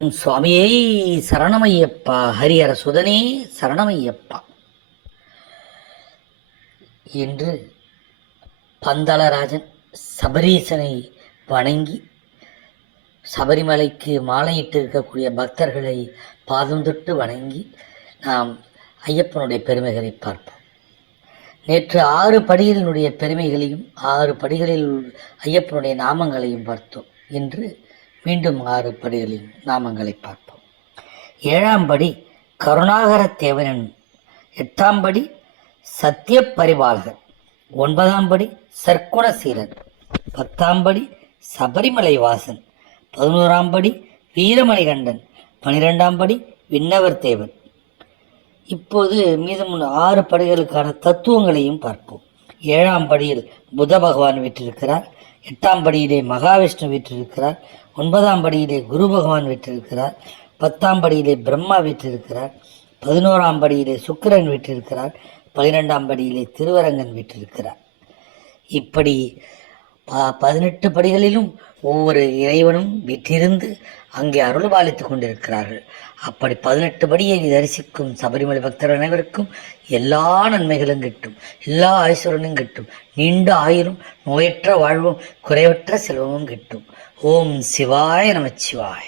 சுவாமியே சரணமையப்பா, ஹரிஹர சுதனே சரணமையப்பா என்று பந்தளராஜன் சபரீசனை வணங்கி சபரிமலைக்கு மாலையிட்டு இருக்கக்கூடிய பக்தர்களை பாதம் தொட்டு வணங்கி நாம் ஐயப்பனுடைய பெருமைகளை பார்ப்போம். நேற்று 6 படிகளினுடைய பெருமைகளையும் 6 படிகளில் ஐயப்பனுடைய நாமங்களையும் பார்த்தோம். இன்று மீண்டும் 6 படிகளின் நாமங்களை பார்ப்போம். 7ஆம் படி கருணாகர தேவனன், 8ஆம் படி சத்திய பரிபாலகர், 9ஆம் படி சற்குணசீலன், 10ஆம் படி சபரிமலை வாசன், 11ஆம் படி வீரமணிகண்டன், 12ஆம் படி விண்ணவர் தேவன். இப்போது மீதம் 6 படிகளுக்கான தத்துவங்களையும் பார்ப்போம். 7ஆம் படியில் புத பகவான் வீற்றிருக்கிறார், 8ஆம் படியிலே மகாவிஷ்ணு வீற்றிருக்கிறார், 9ஆம் படியிலே குரு பகவான் வீற்றிருக்கிறார், 10ஆம் படியிலே பிரம்மா வீற்றிருக்கிறார், 11ஆம் படியிலே சுக்கிரன் வீற்றிருக்கிறார், 12ஆம் படியிலே திருவரங்கன் வீற்றிருக்கிறார். இப்படி 18 படிகளிலும் ஒவ்வொரு இறைவனும் வீற்றிருந்து அங்கே அருள் பாலித்துக் கொண்டிருக்கிறார்கள். அப்படி 18 படியை தரிசிக்கும் சபரிமலை பக்தர் அனைவருக்கும் எல்லா நன்மைகளும் கிட்டும், எல்லா ஐஸ்வரனும் கிட்டும், நீண்ட ஆயுளும் நோயற்ற வாழ்வும் குறைவற்ற செல்வமும் கிட்டும். ஓம் சிவாய நமச்சிவாய.